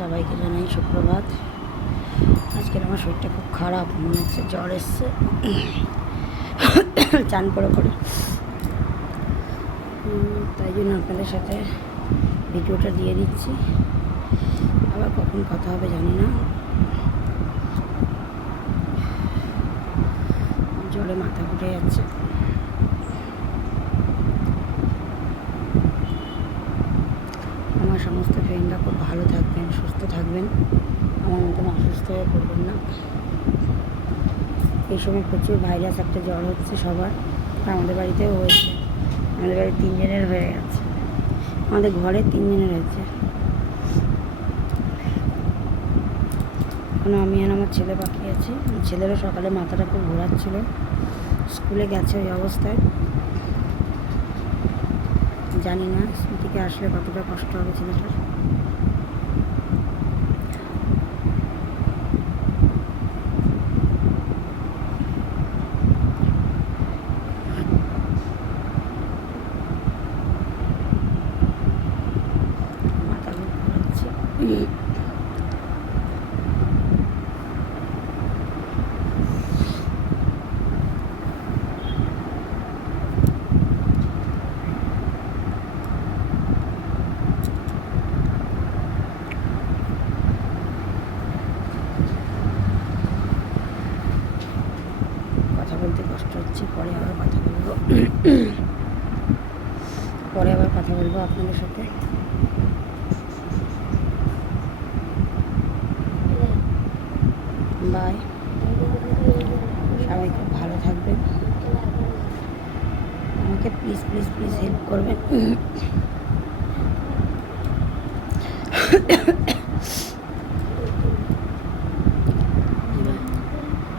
সবাইকে জানাই সুপ্রভাত। আজকের আমার শরীরটা খুব খারাপ, মনে হচ্ছে জ্বর এসছে। চান করে তাই জন্য আপনাদের সাথে ভিডিওটা দিয়ে দিচ্ছি। আবার কখন কথা হবে জানি না, জ্বরে মাথা ঘুরে যাচ্ছে। আমার সমস্ত ফ্রেন্ডরা খুব ভালো থাকবেন, সুস্থ থাকবেন, আমার মতন অসুস্থ হয়ে পড়বেন না। এই সময় প্রচুর ভাইরাস একটা জ্বর হচ্ছে সবার, আমাদের বাড়িতেও হয়েছে। আমাদের বাড়ি 3 জনের হয়ে গেছে, আমাদের ঘরে 3 জনের হয়েছে। এখন আমি আর আমার ছেলে বাকি আছি। ছেলেরও সকালে মাথাটা খুব ঘোরাচ্ছিল, স্কুলে গেছে ওই অবস্থায়। জানি না স্মৃতিকে আসলে কতটা কষ্ট হবে ছেলেটার। মাথা ঘোরাচ্ছে। কথা বলতে কষ্ট হচ্ছে, পরে আবার কথা বলবো। আপনাদের সাথে। বাই। সবাই খুব ভালো থাকবেন, আমাকে প্লিজ প্লিজ প্লিজ হেল্প করবেন।